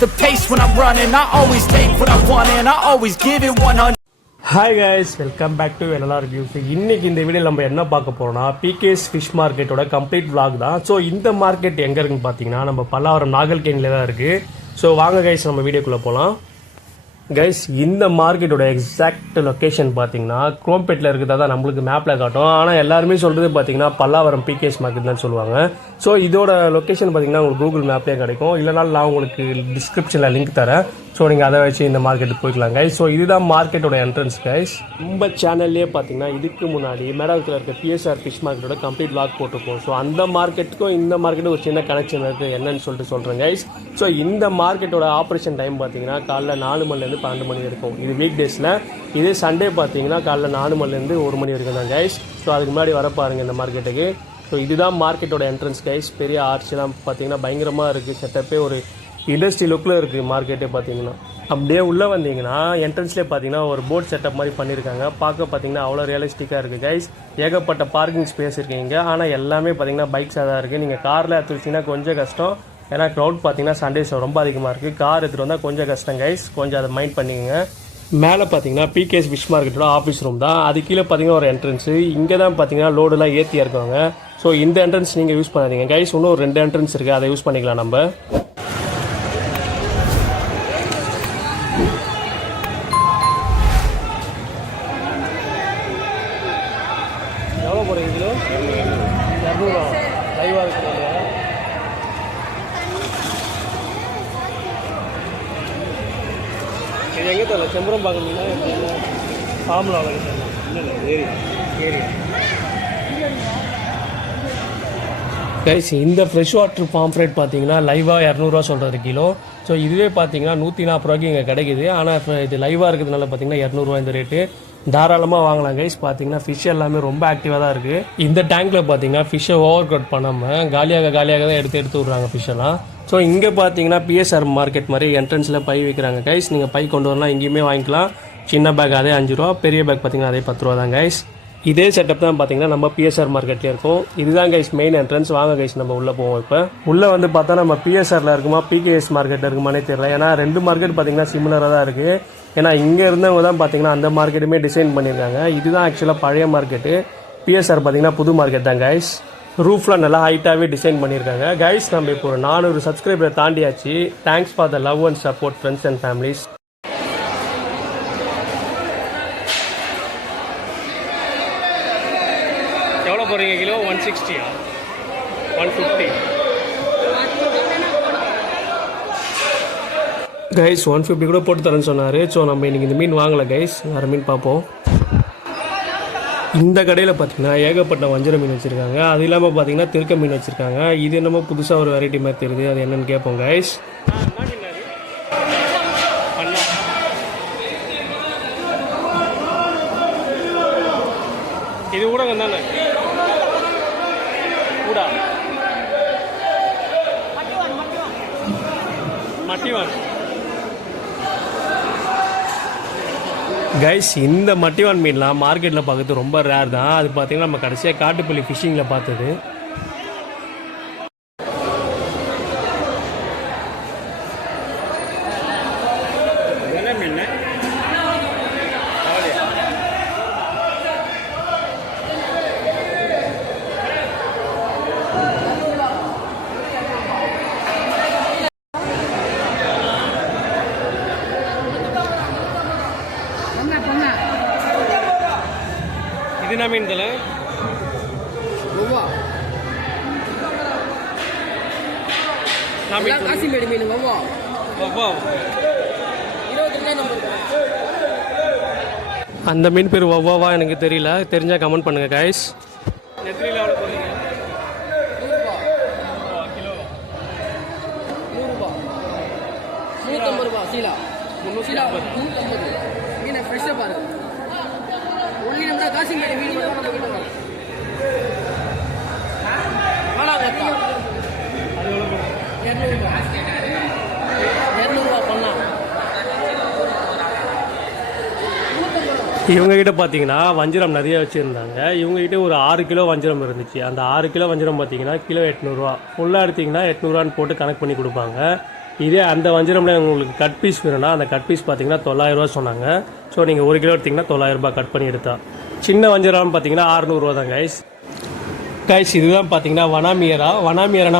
the pace when I'm running. I always take what I want and I always give it 100. Hi guys, welcome back to LLR reviews. இன்றைக்கி இந்த வீடியோவில் நம்ம என்ன பார்க்க போகிறோம்னா PKS fish மார்க்கெட்டோட complete vlog தான். ஸோ இந்த மார்க்கெட் எங்கே இருக்குன்னு பார்த்தீங்கன்னா நம்ம பல்லாவரம் நாகல்கேணியில் தான் இருக்குது. ஸோ வாங்க கைஸ் நம்ம வீடியோக்குள்ளே போகலாம். கைஸ், இந்த மார்க்கெட்டோட எக்ஸாக்ட் லொக்கேஷன் பார்த்தீங்கன்னா குரோம்பேட்டில் இருக்கிறதா தான் நம்மளுக்கு மேப்பில் காட்டும். ஆனால் எல்லாருமே சொல்கிறது பார்த்தீங்கன்னா பல்லாவரம் பிகேஎஸ் மார்க்கெட் தான் சொல்லுவாங்க. ஸோ இதோட லொக்கேஷன் பார்த்தீங்கன்னா உங்களுக்கு கூகுள் மேப்லேயே கிடைக்கும். இல்லைனாலும் நான் உங்களுக்கு டிஸ்கிரிப்ஷனில் லிங்க் தரேன். ஸோ நீங்கள் அதை வச்சு இந்த மார்க்கெட்டுக்கு போய்க்கலாம் கைஸ். ஸோ இதுதான் மார்க்கெட்டோட என்ட்ரன்ஸ் கைஸ். நம்ம சேனல்லே பார்த்தீங்கன்னா இதுக்கு முன்னாடி மேடாவத்தில் இருக்க பிஎஸ்ஆர் ஃபிஷ் மார்க்கெட்டோட கம்ப்ளீட் vlog போட்டிருப்போம். ஸோ அந்த மார்க்கெட்டுக்கும் இந்த மார்க்கெட்டுக்கும் ஒரு சின்ன கனெக்ஷன் இருக்குது. என்னன்னு சொல்லிட்டு சொல்கிறேன் கைஸ். ஸோ இந்த மார்க்கெட்டோட ஆப்ரேஷன் டைம் பார்த்தீங்கன்னா காலைல 4 மணிலேருந்து 12 மணி வரைக்கும். இது வீக் டேஸில். இதே சண்டே பார்த்தீங்கன்னா காலைல 4 மணிலேருந்து 1 மணி வரைக்கும் தான் கைஸ். ஸோ அதுக்கு முன்னாடி வர பாருங்கள் இந்த மார்க்கெட்டுக்கு. ஸோ இதுதான் மார்க்கெட்டோட என்ட்ரன்ஸ் கைஸ். பெரிய ஆர்ச்லாம் பார்த்தீங்கன்னா பயங்கரமாக இருக்குது. செட்டப்பே ஒரு இண்டஸ்ட்ரி லுக்கில் இருக்குது மார்க்கெட்டே பார்த்தீங்கன்னா. அப்படியே உள்ளே வந்தீங்கன்னா என்ட்ரன்ஸ்லேயே பார்த்தீங்கன்னா ஒரு போட் செட்டப் மாதிரி பண்ணியிருக்காங்க. பார்க்க பார்த்தீங்கன்னா அவ்வளோ ரியலிஸ்டிக்காக இருக்குது கைஸ். ஏகப்பட்ட பார்க்கிங் ஸ்பேஸ் இருக்குங்க. ஆனால் எல்லாமே பார்த்தீங்கன்னா பைக்ஸாக தான் இருக்குது. நீங்கள் காரில் எடுத்து வச்சிங்கன்னா கொஞ்சம் கஷ்டம். ஏன்னா க்ரௌட் பார்த்தீங்கன்னா சண்டேஸ் ரொம்ப அதிகமாக இருக்குது. கார் எடுத்துகிட்டு வந்தால் கொஞ்சம் கஷ்டம் கைஸ். கொஞ்சம் அதை மைண்ட் பண்ணிக்கோங்க. மேலே பார்த்தீங்கன்னா பிகேஎஸ் ஃபிஷ் மார்க்கெட்டோட ஆஃபீஸ் ரூம் தான். அது கீழே பார்த்தீங்கன்னா ஒரு என்ட்ரன்ஸு. இங்கே தான் பார்த்தீங்கன்னா லோடெல்லாம் ஏற்றியாக இருக்காங்க. ஸோ இந்த என்ட்ரன்ஸ் நீங்கள் யூஸ் பண்ணாதீங்க கைஸ். இன்னும் ஒரு 2 என்ட்ரன்ஸ் இருக்குது, அதை யூஸ் பண்ணிக்கலாம் நம்ம. எவ்வளோ போகிறீங்க கிலோ? 200 லைவாக இருக்குது. இது எங்கே தெரியல, செம்பரம் பார்க்குறீங்களா? ஃபார்முலா தெரியலாம். இல்லை ஏரி கைஸ். இந்த ஃப்ரெஷ் வாட்டர் பாம்ஃப்ரெட் பார்த்தீங்கன்னா லைவாக 200 சொல்கிறது கிலோ. ஸோ இதுவே பார்த்தீங்கன்னா 140 ரூபாய்க்கு இங்கே கிடைக்குது. ஆனால் இது லைவாக இருக்கிறதுனால பார்த்தீங்கன்னா 200 இந்த ரேட்டு. தாராளமாக வாங்கலாம் கைஸ். பார்த்தீங்கன்னா ஃபிஷ் எல்லாமே ரொம்ப ஆக்டிவாக தான் இருக்குது. இந்த டேங்க்கில் பார்த்தீங்கன்னா ஃபிஷ்ஷை ஓவர் கட் பண்ணாமல் காலியாக தான் எடுத்து விட்றாங்க ஃபிஷ்ஷெல்லாம். ஸோ இங்கே பார்த்தீங்கன்னா பிஎஸ்ஆர் மார்க்கெட் மாதிரி என்ட்ரன்ஸில் பை வைக்கிறாங்க கைஸ். நீங்கள் பை கொண்டு வரலாம், எங்கேயுமே வாங்கிக்கலாம். சின்ன பேக் அதே 5 ரூபா, பெரிய பேக் பார்த்தீங்கன்னா அதே 10 ரூபா தான் கைஸ். இதே செட்டப் தான் பார்த்தீங்கன்னா நம்ம பிஎஸ்ஆர் மார்க்கெட்லேயே இருக்கும். இதுதான் கைஸ் மெயின் என்ட்ரன்ஸ். வாங்க கைஸ் நம்ம உள்ளே போவோம். இப்போ உள்ளே வந்து பார்த்தா நம்ம பிஎஸ்ஆரில் இருக்குமா பிகேஎஸ் மார்க்கெட்டில் இருக்குமானே தெரியல. ஏன்னா 2 மார்க்கெட் பார்த்தீங்கன்னா சிமிலராக தான் இருக்குது. ஏன்னா இங்கே இருந்தவங்க தான் பார்த்தீங்கன்னா அந்த மார்க்கெட்டுமே டிசைன் பண்ணியிருக்காங்க. இதுதான் ஆக்சுவலாக பழைய மார்க்கெட்டு. பிஎஸ்ஆர் பார்த்தீங்கன்னா புது மார்க்கெட் தான் கைஸ். ரூஃப்லாம் நல்லா ஹைட்டாகவே டிசைன் பண்ணியிருக்காங்க கைஸ். நம்ம இப்போ ஒரு 400 சப்ஸ்கிரைபரை தாண்டியாச்சு. Thanks for the love and support friends and families. எவ்வளோ போகிறீங்க கிலோ? 160 150 கைஸ். 150 கூட போட்டு தரேன்னு சொன்னார். ஸோ நம்ம இன்றைக்கி இந்த மீன் வாங்கலை கைஸ். வேறு மீன் பார்ப்போம். இந்த கடையில் பார்த்தீங்கன்னா ஏகப்பட்ட வஞ்சர மீன் வச்சுருக்காங்க. அது இல்லாமல் பார்த்தீங்கன்னா திருக்க மீன் வச்சுருக்காங்க. இது என்னமோ புதுசாக ஒரு வெரைட்டி மாதிரி தெரியுது. அது என்னென்னு கேட்போம் கைஸ். இது கூட தானே கூட மட்டிவான் கைஸ். இந்த மட்டிவான் மீன்லாம் மார்க்கெட்டில் பார்க்குறது ரொம்ப ரேர் தான். அது பார்த்தீங்கன்னா நம்ம கடைசியாக காட்டுப்பள்ளி ஃபிஷிங்கில் பார்த்தது. இது என்ன மீன் தலை? அந்த மீன் பேர் வவ்வாவா எனக்கு தெரியல. தெரிஞ்சால் கமெண்ட் பண்ணுங்கள் கைஸ். இவங்ககிட்ட பார்த்தீங்கன்னா வஞ்சிரம் நிறைய வச்சுருந்தாங்க. இவங்ககிட்ட ஒரு 6 கிலோ வஞ்சிரம் இருந்துச்சு. அந்த 6 கிலோ வஞ்சிரம் பார்த்தீங்கன்னா கிலோ 800 ரூபா. ஃபுல்லாக எடுத்திங்கன்னா 800 ரூபான்னு போட்டு கணக்கு பண்ணி கொடுப்பாங்க. இதே அந்த வஞ்சிரமில் உங்களுக்கு கட் பீஸ் வேணும்னா அந்த கட் பீஸ் பார்த்தீங்கன்னா 900 ரூபா சொன்னாங்க. ஸோ நீங்கள் 1 கிலோ எடுத்திங்கன்னா 900 ரூபாய் கட் பண்ணி எடுத்தா. சின்ன வஞ்சிரம் பார்த்தீங்கன்னா 600 ரூபா தான் கைஸ். இதுதான் பார்த்தீங்கன்னா வனாமியரா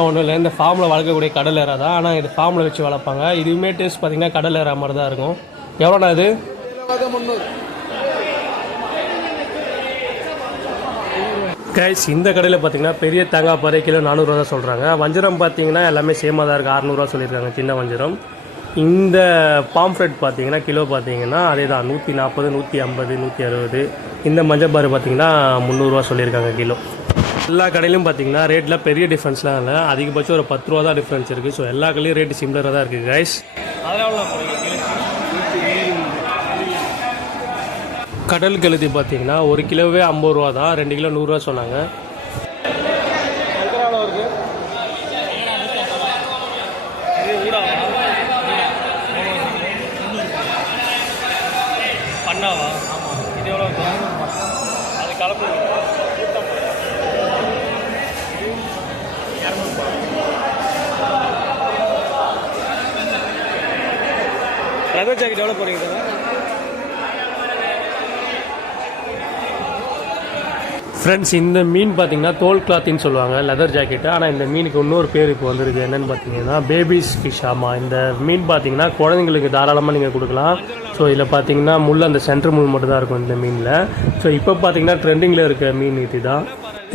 ஒன்றும் இல்லை, இந்த ஃபார்மில் வளர்க்கக்கூடிய கடல் ஏறா தான். ஆனால் இது ஃபார்மில் வச்சு வளர்ப்பாங்க. இதுவுமே டேஸ்ட் பார்த்தீங்கன்னா கடல் ஏறா மாதிரி தான் இருக்கும். எவ்வளோண்ணா இது? கைஸ் இந்த கடையில் பார்த்தீங்கன்னா பெரிய தேங்காய் பாறை கிலோ 400 ரூபா தான் சொல்கிறாங்க. வஞ்சிரம் பார்த்தீங்கன்னா எல்லாமே சேமாக தான் இருக்குது, 600 ரூபா சொல்லியிருக்காங்க சின்ன வஞ்சிரம். இந்த பாம்ஃப்ரெட் பார்த்தீங்கன்னா கிலோ பார்த்தீங்கன்னா அதே தான் 140, 150, 160. இந்த மஞ்சப்பாறு பார்த்தீங்கன்னா 300 ரூபா சொல்லியிருக்காங்க கிலோ. எல்லா கடையிலும் பார்த்தீங்கன்னா ரேட்டில் பெரிய டிஃப்ரென்ஸ்லாம் இல்லை, அதிகபட்சம் ஒரு 10 ரூபா தான் டிஃப்ரென்ஸ் இருக்குது. ஸோ எல்லா கடையிலும் ரேட்டு சிமிலராக தான் இருக்குது கைஸ். கடல் கழுதி பார்த்தீங்கன்னா 1 கிலோவே 50 ரூபா தான், 2 கிலோ 100 ரூபா சொன்னாங்க. பண்ணாவா? இது எவ்வளோ? அது கலப்பு லெதர் ஜாக்கெட் எவ்வளோ போகிறீங்க சார்? ஃப்ரெண்ட்ஸ் இந்த மீன் பார்த்தீங்கன்னா தோல் கிளாத்தின்னு சொல்லுவாங்க, லெதர் ஜாக்கெட்டு. ஆனால் இந்த மீனுக்கு இன்னொரு பேர் இப்போ வந்துருக்கு, என்னென்னு பார்த்தீங்கன்னா பேபிஸ் ஃபிஷ். ஆமாம், இந்த மீன் பார்த்தீங்கன்னா குழந்தைங்களுக்கு தாராளமாக நீங்கள் கொடுக்கலாம். ஸோ இதில் பார்த்தீங்கன்னா முள் அந்த சென்டர் முள் மட்டும் தான் இருக்கும் இந்த மீனில். ஸோ இப்போ பார்த்தீங்கன்னா ட்ரெண்டிங்கில் இருக்க மீன் இது தான்.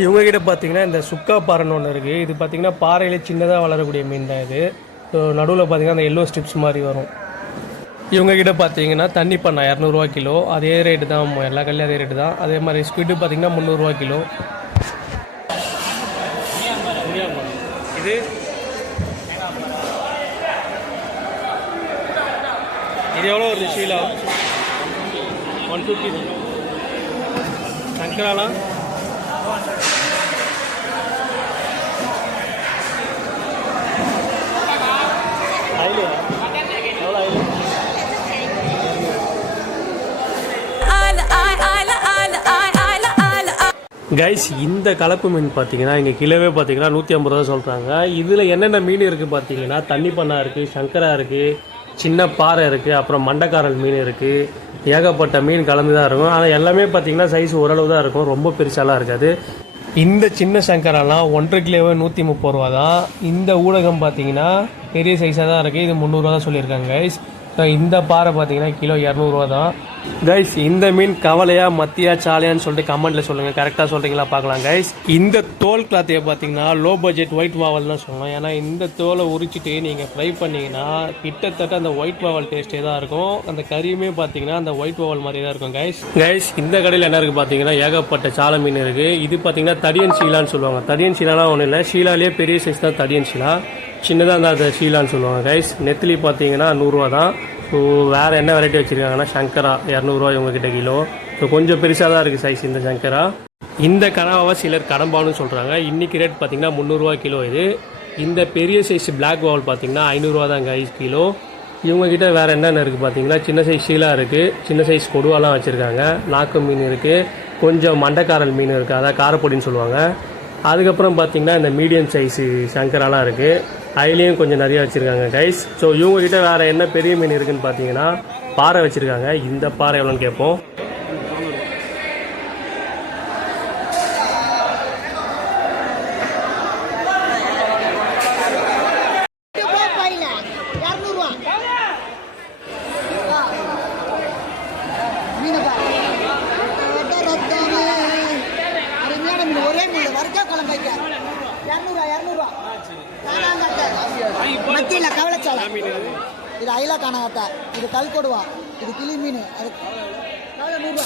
இவங்ககிட்ட பார்த்தீங்கன்னா இந்த சுக்கா பாறைன்னு ஒன்று இருக்குது. இது பார்த்தீங்கன்னா பாறையிலே சின்னதாக வளரக்கூடிய மீன் தான் இது. ஸோ நடுவில் பார்த்தீங்கன்னா அந்த எல்லோ ஸ்ட்ரிப்ஸ் மாதிரி வரும். இவங்ககிட்ட பார்த்தீங்கன்னா தண்ணி பண்ணா 200 ரூபா கிலோ, அதே ரேட்டு தான் எல்லா கல்லையும் அதே ரேட்டு தான். அதே மாதிரி ஸ்குவிட்டு பார்த்தீங்கன்னா 300 ரூபா கிலோ. இது இது எவ்வளோ வருது ஷீலா? 150. சங்கராலா ஐலு எவ்வளோ? ஐலு கைஸ் இந்த கலப்பு மீன் பார்த்தீங்கன்னா இங்கே கிலோவே பார்த்தீங்கன்னா 150 ரூபா சொல்கிறாங்க. இதில் என்னென்ன மீன் இருக்குது பார்த்தீங்கன்னா தண்ணி பண்ணா இருக்குது, சங்கரா இருக்குது, சின்ன பாறை இருக்குது, அப்புறம் மண்டக்காரல் மீன் இருக்குது. ஏகப்பட்ட மீன் கலந்து தான் இருக்கும். ஆனால் எல்லாமே பார்த்தீங்கன்னா சைஸ் ஓரளவு தான் இருக்கும், ரொம்ப பெருசாலாம் இருக்காது. இந்த சின்ன சங்கராலாம் 1.5 கிலோவே 130 ரூபா தான். இந்த ஊடகம் பார்த்தீங்கன்னா பெரிய சைஸாக தான் இருக்குது, இது 300 ரூபா தான் சொல்லியிருக்காங்க கைஸ். இந்த பாறை பார்த்தீங்கன்னா கிலோ 200 ரூபா தான் கைஸ். இந்த மீன் கவலையா மத்தியா சாலையான்னு சொல்லிட்டு கமெண்ட்டில் சொல்லுங்கள், கரெக்டாக சொல்கிறீங்களா பார்க்கலாம் கைஸ். இந்த தோல் கிளாத்தையை பார்த்தீங்கன்னா லோ பட்ஜெட் ஒயிட் வாவல் தான் சொல்லலாம். ஏன்னா இந்த தோலை உரிச்சிட்டு நீங்கள் ஃப்ரை பண்ணிங்கன்னா கிட்டத்தட்ட அந்த ஒயிட் வாவல் டேஸ்ட்டே தான் இருக்கும். அந்த கறியுமே பார்த்தீங்கன்னா அந்த ஒயிட் வாவல் மாதிரி தான் இருக்கும் கைஸ். இந்த கடையில் என்ன இருக்குது பார்த்தீங்கன்னா ஏகப்பட்ட சாலை மீன் இருக்குது. இது பார்த்தீங்கன்னா தடியன் ஷீலான்னு சொல்லுவாங்க. தடியன் ஷீலாலாம் ஒன்றும் இல்லை, ஷீலாலேயே பெரிய சைஸ் தான் தடியன் ஷீலா, சின்னதாக இருந்தால் அதை ஷீலான்னு சொல்லுவாங்க கைஸ். நெத்திலி பார்த்தீங்கன்னா 100 ரூபா தான். ஸோ வேறு என்ன வெரைட்டி வச்சுருக்காங்கன்னா சங்கரா 200 ரூபா இவங்ககிட்ட கிலோ. ஸோ கொஞ்சம் பெருசாக தான் இருக்குது சைஸ் இந்த சங்கரா. இந்த கனவாவை சிலர் கடம்பான்னு சொல்கிறாங்க. இன்றைக்கி ரேட் பார்த்தீங்கன்னா 300 ரூபா கிலோ இது. இந்த பெரிய சைஸ் பிளாக் வாவல் பார்த்தீங்கன்னா 500 ரூபா தான் கைஸ் கிலோ. இவங்ககிட்ட வேறு என்னென்ன இருக்குது பார்த்தீங்கன்னா சின்ன சைஸ் ஷீலா இருக்குது, சின்ன சைஸ் கொடுவாலாம் வச்சுருக்காங்க, நாக்கு மீன் இருக்குது, கொஞ்சம் மண்டைக்காரல் மீன் இருக்குது, அதான் காரப்பொடின்னு சொல்லுவாங்க. அதுக்கப்புறம் பார்த்தீங்கன்னா இந்த மீடியம் சைஸு சங்கராலாம் இருக்குது, அதுலேயும் கொஞ்சம் நிறையா வச்சுருக்காங்க கைஸ். ஸோ இவங்ககிட்ட வேறு என்ன பெரிய மீன் இருக்குதுன்னு பார்த்தீங்கன்னா பாறை வச்சுருக்காங்க. இந்த பாறை எவ்வளோன்னு கேட்போம். மத்தியில கவலைச்சாலை இது அயிலா காணாங்கத்தா, இது கல்கொடுவா, இது கிளி மீன், அது 100 ரூபா.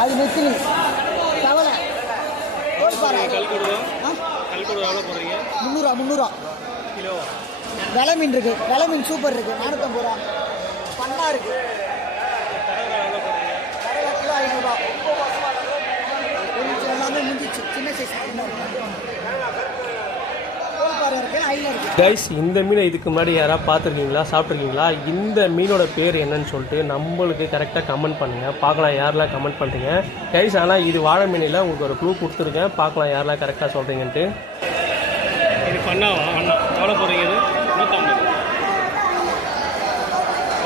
அது நெத்திலி கவலை தோல்பாறை 300 ரூபா கிலோ. வெலை மீன் இருக்கு, வெலை மீன் சூப்பர் இருக்கு 450 ரூபா. பண்ணா இருக்கு கிலோ 500 ரூபா. எல்லாமே முடிஞ்சிச்சு, சின்ன சைஸ் கைஸ். இந்த மீனை இதுக்கு முன்னாடி யாராவது பார்த்துருக்கீங்களா, சாப்பிட்ருக்கீங்களா? இந்த மீனோட பேர் என்னன்னு சொல்லிட்டு நம்மளுக்கு கரெக்டாக கமெண்ட் பண்ணுங்கள், பார்க்கலாம் யாரெல்லாம் கமெண்ட் பண்ணுறீங்க கைஸ். ஆனால் இது வாழை மீனில் உங்களுக்கு ஒரு க்ளூ கொடுத்துருக்கேன், பார்க்கலாம் யாரெல்லாம் கரெக்டாக சொல்கிறீங்கன்ட்டு. இது பண்ணாவா? எவ்வளோ போகிறீங்க? இது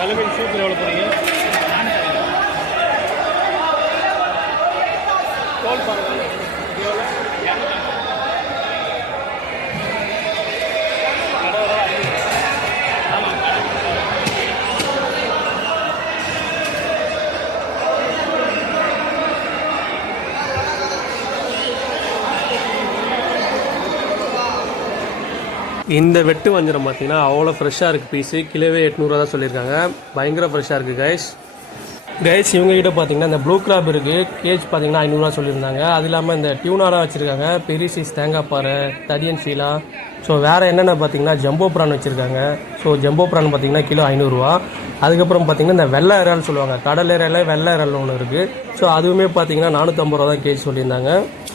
வெள்ளை மீன் சூப்பர் எவ்வளோ போகிறீங்க? தோல் பாருங்கள் எவ்வளோ? இந்த வெட்டு வஞ்சரம் பார்த்தீங்கன்னா அவ்வளோ ஃப்ரெஷ்ஷாக இருக்குது. பீஸு கிலோவே 800 தான் சொல்லியிருக்காங்க. பயங்கர ஃப்ரெஷ்ஷாக இருக்குது கைஸ். இவங்ககிட்ட பார்த்தீங்கன்னா இந்த ப்ளூ கிராப் இருக்குது. கேஜ் பார்த்தீங்கன்னா 500 சொல்லியிருந்தாங்க. அது இல்லாமல் இந்த டியூனாராக வச்சுருக்காங்க. பெரிய சைஸ் தேங்காய் பாறை, தடியன் ஷீலா. ஸோ வேறு என்னென்ன பார்த்தீங்கன்னா ஜம்போ ப்ரான் வச்சுருக்காங்க. ஸோ ஜம்போ ப்ரான் பார்த்தீங்கன்னா கிலோ 500. அதுக்கப்புறம் பார்த்தீங்கன்னா இந்த வெள்ளை இறால் சொல்லுவாங்க. கடல் இறால் வெள்ளை இறால் ஒன்று இருக்குது. ஸோ அதுவுமே பார்த்தீங்கன்னா 450 தான் கேஜ் சொல்லியிருந்தாங்க.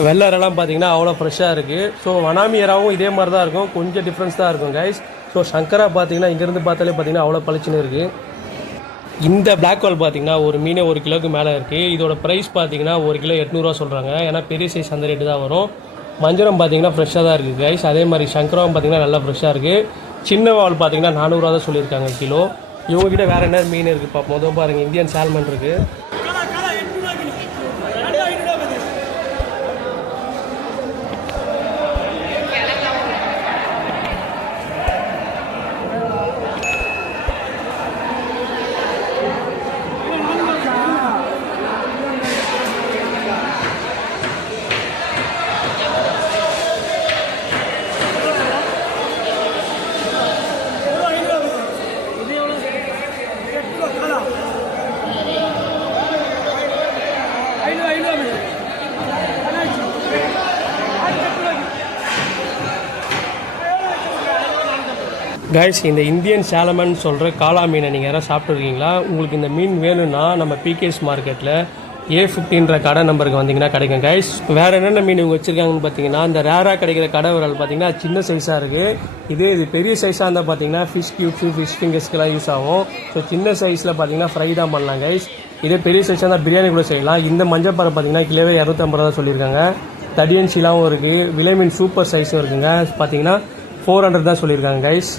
வெள்ளை இறாலாம் பார்த்தீங்கன்னா அவ்வளோ ஃப்ரெஷ்ஷாக இருக்குது. ஸோ வனாமி இறாவும் இதே மாதிரி தான் இருக்கும். கொஞ்சம் டிஃப்ரென்ஸ் தான் இருக்கும் கைஸ். ஸோ சங்கரா பார்த்தீங்கன்னா இங்கேருந்து பார்த்தாலே பார்த்தீங்கன்னா அவ்வளோ பளிச்சுன்னு இருக்குது. இந்த பிளாக் வால் பார்த்தீங்கன்னா ஒரு மீனே 1 கிலோக்கு மேலே இருக்குது. இதோட ப்ரைஸ் பார்த்தீங்கன்னா 1 கிலோ 800 சொல்கிறாங்க. ஏன்னா பெரிய சைஸ் அந்த ரேட்டு தான் வரும். வஞ்சரம் பார்த்தீங்கன்னா ஃப்ரெஷ்ஷாக தான் இருக்குது கைஸ். அதே மாதிரி சங்கராவும் பார்த்தீங்கன்னா நல்லா ஃப்ரெஷ்ஷாக இருக்குது. சின்ன வால் பார்த்தீங்கன்னா 400 தான் சொல்லியிருக்காங்க கிலோ. இவங்ககிட்ட வேறு என்ன மீன் இருக்குது பார்ப்போம். முதல் பாருங்கள் இந்தியன் சால்மன் இருக்குது. கைஸ், இந்த இந்தியன் சாலமன் சொல்கிற காளா மீனை நீங்கள் யாராவது சாப்பிட்ருக்கீங்களா? உங்களுக்கு இந்த மீன் வேணும்னா நம்ம பிகேஎஸ் மார்க்கெட்டில் A15 கடை நம்பருக்கு வந்தீங்கன்னா கிடைக்கும் கைஸ். வேறு என்னென்ன மீன் இவங்க வச்சுருக்காங்கன்னு பார்த்தீங்கன்னா இந்த ரேராக கிடைக்கிற கடை விரல் பார்த்தீங்கன்னா சின்ன சைஸாக இருக்குது. இது பெரிய சைஸாக இருந்தால் பார்த்தீங்கன்னா ஃபிஷ் கியூப்ஸு ஃபிஷ் ஃபிங்கர்ஸ்க்கெலாம் யூஸ் ஆகும். ஸோ சின்ன சைஸில் பார்த்தீங்கன்னா ஃப்ரை தான் பண்ணலாம் கைஸ். இதே பெரிய சைஸாக இருந்தால் பிரியாணி கூட செய்யலாம். இந்த மஞ்சப்பாறை பார்த்தீங்கன்னா கிலோவே 250 தான் சொல்லியிருக்காங்க. தடியன் ஷீலாவும் இருக்குது. விலைமீன் சூப்பர் சைஸும் இருக்குங்க. பார்த்தீங்கன்னா 400 தான் சொல்லியிருக்காங்க கைஸ்.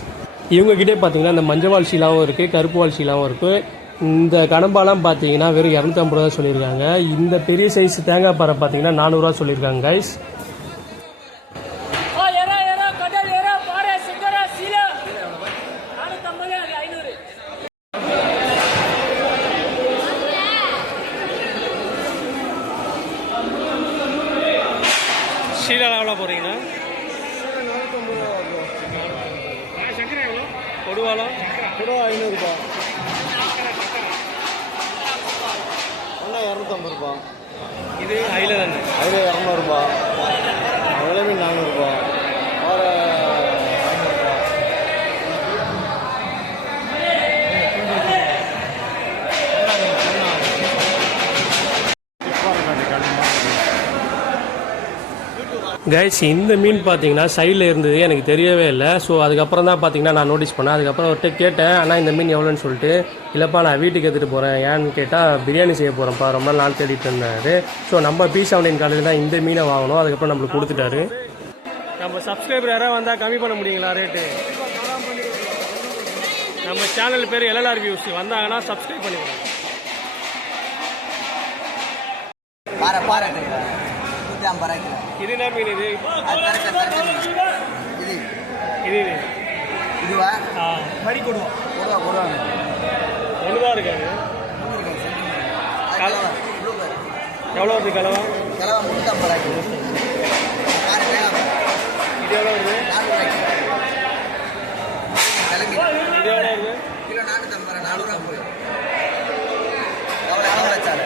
இவங்ககிட்டே பார்த்தீங்கன்னா இந்த மஞ்சவால் ஷீலாவும் இருக்குது, கருப்பு வால் ஷீலாவும் இருக்குது. இந்த கடம்பாலாம் பார்த்தீங்கன்னா வெறும் 250 தான் சொல்லியிருக்காங்க. இந்த பெரிய சைஸ் தேங்காய் பாறை பார்த்தீங்கன்னா 400 சொல்லியிருக்காங்க கைஸ். ஷீலா எவ்வளோ போகிறீங்கன்னா? கொடுவாலாம் 500 ரூபாய். 250 ரூபாய். இது ஐல தானே? அதில் 200 ரூபாய். அதில் 400 ரூபாய். ஒரு 500 ரூபாய். கைஸ், இந்த மீன் பார்த்தீங்கன்னா சைடில் இருந்தது எனக்கு தெரியவே இல்லை. ஸோ அதுக்கப்புறம் தான் பார்த்தீங்கன்னா நான் நோட்டீஸ் பண்ணேன். அதுக்கப்புறம் அவர்கிட்ட கேட்டேன், ஆனால் இந்த மீன் எவ்வளோன்னு சொல்லிட்டு, இல்லைப்பா நான் வீட்டுக்கு எடுத்துகிட்டு போகிறேன். ஏன்னு கேட்டால் பிரியாணி செய்ய போகிறேன்ப்பா, ரொம்ப நாள் தேடிட்டு இருந்தார். ஸோ நம்ம P17 காலையில் தான் இந்த மீனை வாங்கணும். அதுக்கப்புறம் நம்மளுக்கு கொடுத்துட்டாரு. நம்ம சப்ஸ்கிரைபர் யாராவது வந்தால் கம்மி பண்ண முடியுங்களா ரேட்டு? நம்ம சேனல் பேர் LLR வியூஸ் வந்தாங்கன்னா சப்ஸ்கிரைப் பண்ணிக்கலாம். பாறை பாறை 150 கிலோ. இது என்ன மீன்? இது இது இது இதுவா? மடி கொடுவா கொடுவா கொடுவா ஒன்றுதான் இருக்காது. எவ்வளோ வருது கலவா? Kilo 350 kilo. இது எவ்வளோ வருது? 400 கிலோ. இது எவ்வளோ வருது? கிலோ 450 400 போய் எவ்வளோ அளவு வச்சாரு?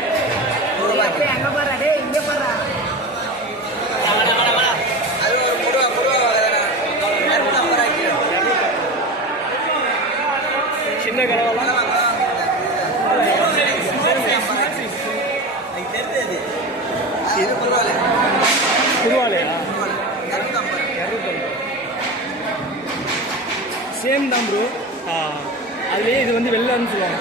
100 ரூபாய்க்கு. அது ஒரு கொடுவா கொடுவா வகையான 250 கிலோ. சின்ன கலவா? இது கொடுவாலே குருவாலையா? 250 சேம் தான் ப்ரோ. அதுலேயே இது வந்து வெள்ளைன்னு சொல்லுவாங்க.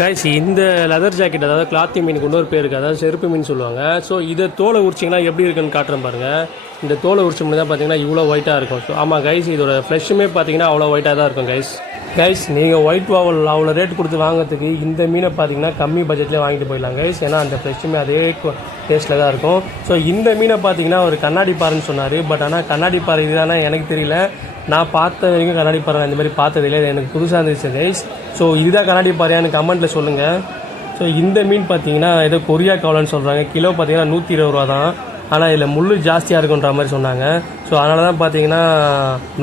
கைஸ் இந்த லெதர் ஜாக்கெட் அதாவது கிளாத்தி மீனுக்கு இன்னொரு பேர் இருக்குது, அதாவது செருப்பு மீன் சொல்லுவாங்க. ஸோ இதை தோலை உரிச்சிங்கன்னா எப்படி இருக்குன்னு காட்டுறேன் பாருங்கள். இந்த தோலை உரிச்ச மீன் தான் பார்த்தீங்கன்னா இவ்வளோ ஒயிட்டாக இருக்கும். ஸோ ஆமாம் கைஸ், இதோட ஃப்ளெஷ்ஷுமே பார்த்தீங்கன்னா அவ்வளோ ஒயிட்டாக தான் இருக்கும் கைஸ் நீங்கள் ஒயிட் வாவல் அவ்வளோ ரேட் கொடுத்து வாங்குறதுக்கு இந்த மீனை பார்த்தீங்கன்னா கம்மி பட்ஜெட்லேயே வாங்கிட்டு போயிடலாம் கைஸ். ஏன்னா அந்த ஃப்ளெஷ்ஷுமே அதே டேஸ்ட்டில் தான் இருக்கும். ஸோ இந்த மீனை பார்த்தீங்கன்னா ஒரு கண்ணாடி பாறைன்னு சொன்னார். பட் ஆனால் கண்ணாடி பாறை இதுதானா எனக்கு தெரியல. நான் பார்த்த வரைக்கும் கண்ணாடி பாறை இந்த மாதிரி பார்த்ததில்லை, எனக்கு புதுசாக இருந்துச்சு கைஸ். ஸோ இதுதான் கண்ணாடி பாறையான்னு கமெண்ட்டில் சொல்லுங்கள். ஸோ இந்த மீன் பார்த்தீங்கன்னா ஏதோ கொரியா கவலைன்னு சொல்கிறாங்க. கிலோ பார்த்தீங்கன்னா 120 ரூபா தான். ஆனால் இதில் முள் ஜாஸ்தியாக இருக்குன்ற மாதிரி சொன்னாங்க. ஸோ அதனால தான் பார்த்தீங்கன்னா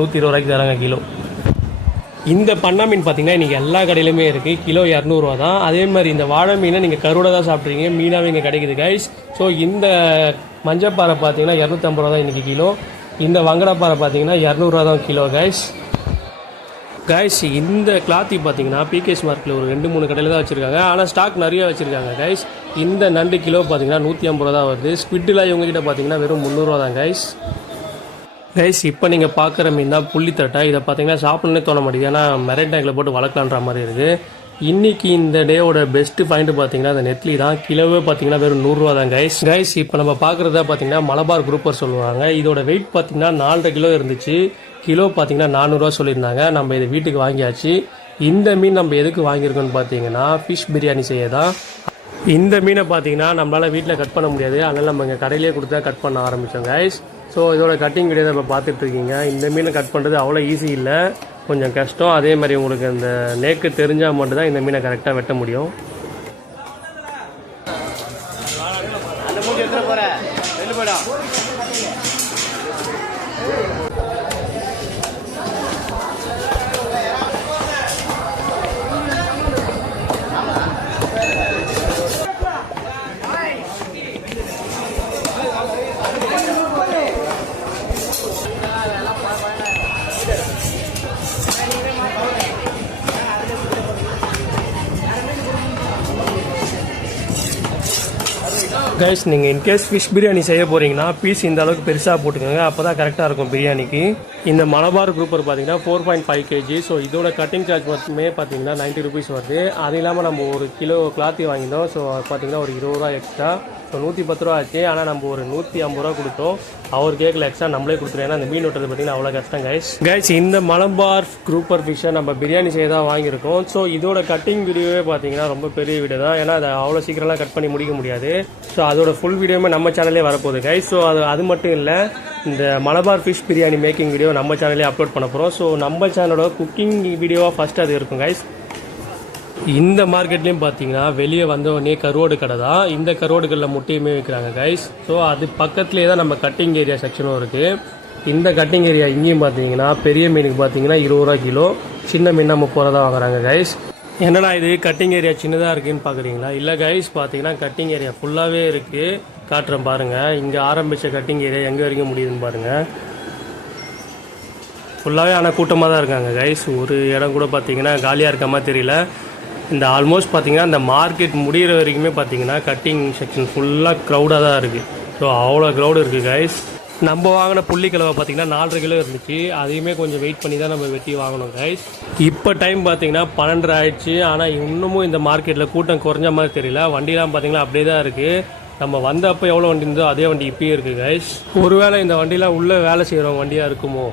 120 ரூபாய்க்கு தராங்க கிலோ. இந்த பண்ணா மீன் பார்த்தீங்கன்னா இன்றைக்கி எல்லா கடையிலுமே இருக்குது. கிலோ 200 ரூபா தான். அதே மாதிரி இந்த வாழை மீனை நீங்கள் கருவோட தான் சாப்பிட்றீங்க, மீனாகவே இங்கே கிடைக்குது கைஸ். ஸோ இந்த மஞ்சப்பாறை பார்த்தீங்கன்னா 250 ரூபா தான் இன்றைக்கி கிலோ. இந்த வங்கடப்பாறை பார்த்தீங்கன்னா 200 ரூபா தான் கிலோ கைஸ். இந்த கிளாத்தி பார்த்தீங்கன்னா பிகேஎஸ் மார்க்கில் ஒரு 2-3 கடையில் தான் வச்சுருக்காங்க. ஆனால் ஸ்டாக் நிறைய வச்சுருக்காங்க கைஸ். இந்த நண்டு கிலோ பார்த்தீங்கன்னா 150 ரூபா தான் வருது. ஸ்குவிட்டில் இவங்ககிட்ட பார்த்தீங்கன்னா வெறும் 300 ரூபா தான் கைஸ். இப்போ நீங்கள் பார்க்குற மீன் தான் புள்ளித்தட்டை. இதை பார்த்தீங்கன்னா சாப்பிட்ணுன்னே தோண மாட்டேங்குது, ஏன்னா மெரைன் டேங்கில் போட்டு வளர்க்கலான்ற மாதிரி இருக்குது. இன்றைக்கி இந்த டேவோட பெஸ்ட்டு பாயிண்ட்டு பார்த்தீங்கன்னா அந்த நெத்லி தான். கிலோவே பார்த்தீங்கன்னா வெறும் 100 ரூபா தான் கைஸ். இப்போ நம்ம பார்க்குறதா பார்த்தீங்கன்னா மலபார் குரூப்பர் சொல்லுவாங்க. இதோட வெயிட் பார்த்தீங்கன்னா 4.5 கிலோ இருந்துச்சு. கிலோ பார்த்தீங்கன்னா 400 ரூபா சொல்லியிருந்தாங்க. நம்ம இதை வீட்டுக்கு வாங்கியாச்சு. இந்த மீன் நம்ம எதுக்கு வாங்கியிருக்கோன்னு பார்த்தீங்கன்னா ஃபிஷ் பிரியாணி செய்ய தான். இந்த மீனை பார்த்தீங்கன்னா நம்மளால் வீட்டில் கட் பண்ண முடியாது, அதனால் நம்ம இங்கே கடையிலே கொடுத்தா கட் பண்ண ஆரம்பித்தோம் கைஸ். ஸோ இதோட கட்டிங் வீடியோ தான் இப்போ பார்த்துட்ருக்கீங்க. இந்த மீனை கட் பண்ணுறது அவ்வளோ ஈஸி இல்லை, கொஞ்சம் கஷ்டம். அதே மாதிரி உங்களுக்கு அந்த நேக்கு தெரிஞ்சால் மட்டும்தான் இந்த மீனை கரெக்டாக வெட்ட முடியும். கைஸ் நீங்கள் இன்கேஸ் ஃபிஷ் பிரியாணி செய்ய போகிறீங்கன்னா பீஸ் இந்த அளவுக்கு பெருசாக போட்டுக்கோங்க, அப்போ தான் கரெக்டாக இருக்கும் பிரியாணிக்கு. இந்த மலபார் குரூப்பர் பார்த்தீங்கன்னா 4.5 kg. ஸோ இதோட கட்டிங் சார்ஜ் மட்டுமே பார்த்தீங்கன்னா 90 ருபீஸ் வருது. அது இல்லாமல் நம்ம ஒரு கிலோ கிளாத்தி வாங்கியிருந்தோம். ஸோ பார்த்தீங்கன்னா ஒரு 20 ரூபா எக்ஸ்ட்ரா. ஸோ 110 ரூபா ஆச்சு. ஆனால் நம்ம ஒரு 150 ரூபா கொடுத்தோம். அவர் கேட்கல, எக்ஸ்ட்ரா நம்மளே கொடுத்துருவோம். ஏன்னா அந்த மீன் வெட்டுறது பார்த்தீங்கன்னா அவ்வளோ கஷ்டம் கைஸ். இந்த மலபார் குரூப்பர் ஃபிஷ்ஷை நம்ம பிரியாணி செய்ய தான் வாங்கியிருக்கோம். ஸோ இதோட கட்டிங் வீடியோவே பார்த்தீங்கன்னா ரொம்ப பெரிய வீடியோ தான், ஏன்னா அதை அவ்வளோ சீக்கிரம்லாம் கட் பண்ணி முடிக்க முடியாது. ஸோ அதோட ஃபுல் வீடியோமே நம்ம சேனல்லே வரப்போகுது கைஸ். ஸோ அது மட்டும் இல்லை, இந்த Malabar fish biryani making video நம்ம சேனல்லே அப்லோட் பண்ண போகிறோம். ஸோ நம்ம சேனலோட குக்கிங் வீடியோவாக ஃபஸ்ட்டு அது இருக்கும் கைஸ். இந்த மார்க்கெட்லேயும் பார்த்தீங்கன்னா வெளியே வந்தவொடனே கருவாடு கடை தான். இந்த கருவாடுகளில் முட்டையுமே விற்கிறாங்க கைஸ். ஸோ அது பக்கத்துலேயே தான் நம்ம கட்டிங் ஏரியா செக்ஷனும் இருக்குது. இந்த கட்டிங் ஏரியா இங்கேயும் பார்த்தீங்கன்னா பெரிய மீனுக்கு பார்த்தீங்கன்னா 20 ரூபா கிலோ, சின்ன மீன் 30 ரூபா தான் வாங்குறாங்க கைஸ். என்னடா இது கட்டிங் ஏரியா சின்னதாக இருக்குதுன்னு பார்க்குறீங்களா? இல்லை கைஸ், பார்த்தீங்கன்னா கட்டிங் ஏரியா ஃபுல்லாகவே இருக்குது. காட்டுறேன் பாருங்கள். இங்கே ஆரம்பித்த கட்டிங் ஏரியா எங்கே வரைக்கும் முடியுதுன்னு பாருங்கள். ஃபுல்லாகவே ஆனால் கூட்டமாக தான் இருக்காங்க கைஸ். ஒரு இடம் கூட பார்த்தீங்கன்னா காலியாக இருக்க மாதிரி தெரியல. இந்த ஆல்மோஸ்ட் பார்த்தீங்கன்னா இந்த மார்க்கெட் முடிகிற வரைக்குமே பார்த்தீங்கன்னா கட்டிங் செக்ஷன் ஃபுல்லாக க்ரௌடாக தான் இருக்குது. ஸோ அவ்வளோ க்ரௌடு இருக்குது கைஸ். நம்ம வாங்கின புள்ளிக்கிழமை பார்த்தீங்கன்னா 4.5 கிலோ இருந்துச்சு. அதையுமே கொஞ்சம் வெயிட் பண்ணி தான் நம்ம வெட்டி வாங்கணும் கைஸ். இப்போ டைம் பார்த்தீங்கன்னா 12 ஆயிடுச்சு. ஆனால் இன்னமும் இந்த மார்க்கெட்டில் கூட்டம் குறைஞ்ச மாதிரி தெரியல. வண்டிலாம் பார்த்தீங்கன்னா அப்படியே தான் இருக்குது. நம்ம வந்தப்போ எவ்வளோ வண்டி இருந்தோ அதே வண்டி இப்போயே இருக்குது கைஸ். ஒருவேளை இந்த வண்டிலாம் உள்ளே வேலை செய்கிறவங்க வண்டியாக இருக்குமோ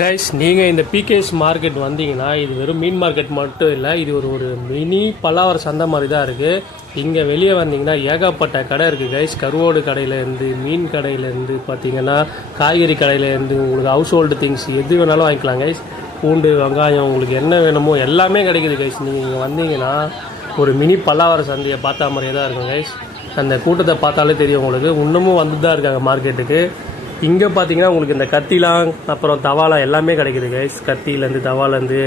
கைஸ்? நீங்கள் இந்த பிகேஎஸ் மார்க்கெட் வந்தீங்கன்னா இது வெறும் மீன் மார்க்கெட் மட்டும் இல்லை, இது ஒரு மினி பல்லாவர சந்தை மாதிரி தான் இருக்குது. இங்கே வெளியே வந்தீங்கன்னா ஏகப்பட்ட கடை இருக்குது கைஸ். கருவோடு கடையிலேருந்து, மீன் கடையிலேருந்து, பார்த்தீங்கன்னா காய்கறி கடையிலேருந்து, உங்களுக்கு ஹவுஸ் ஹோல்டு திங்ஸ் எது வேணாலும் வாங்கிக்கலாம் கைஸ். பூண்டு, வெங்காயம், உங்களுக்கு என்ன வேணுமோ எல்லாமே கிடைக்குது கைஸ். நீங்கள் இங்கே வந்தீங்கன்னா ஒரு மினி பல்லாவர சந்தையை பார்த்தா மாதிரியே தான் இருக்கும் கைஸ். அந்த கூட்டத்தை பார்த்தாலே தெரியும் உங்களுக்கு. இன்னமும் வந்து தான் இருக்காங்க மார்க்கெட்டுக்கு. இங்கே பார்த்தீங்கன்னா உங்களுக்கு இந்த கத்திலாம் அப்புறம் தவாலாம் எல்லாமே கிடைக்குது கைஸ். கத்திலேருந்து தவாலேருந்து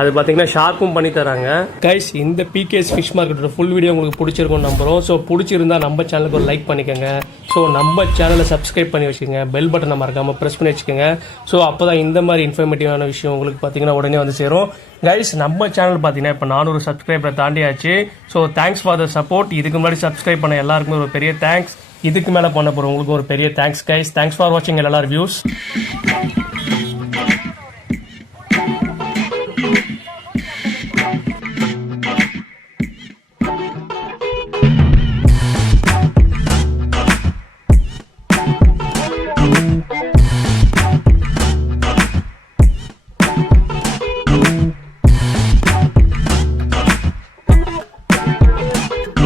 அது பார்த்தீங்கன்னா ஷார்ப்பும் பண்ணி தராங்க கைஸ். இந்த பிகேஎஸ் ஃபிஷ் மார்க்கெட்டோட ஃபுல் வீடியோ உங்களுக்கு பிடிச்சிருக்கும்னு நம்புகிறோம். ஸோ பிடிச்சிருந்தா நம்ம சேனலுக்கு ஒரு லைக் பண்ணிக்கோங்க. ஸோ நம்ம சேனலை சப்ஸ்கிரைப் பண்ணி வச்சுக்கோங்க. பெல் பட்டனை மறக்காமல் ப்ரெஸ் பண்ணி வச்சுக்கோங்க. ஸோ அப்போ தான் இந்த மாதிரி இன்ஃபர்மேட்டிவான விஷயம் உங்களுக்கு பார்த்தீங்கன்னா உடனே வந்து சேரும் கைஸ். நம்ம சேனல் பார்த்தீங்கன்னா இப்போ 400 சப்ஸ்கிரைபரை தாண்டியாச்சு. So thanks for the support. இதுக்கு முன்னாடி சப்ஸ்கிரைப் பண்ண எல்லாருக்குமே ஒரு பெரிய தேங்க்ஸ். இதுக்கு மேலே பண்ண போகிறோம் உங்களுக்கு ஒரு பெரிய தேங்க்ஸ் கைஸ். தேங்க்ஸ் ஃபார் வாட்சிங் LLR வியூஸ்.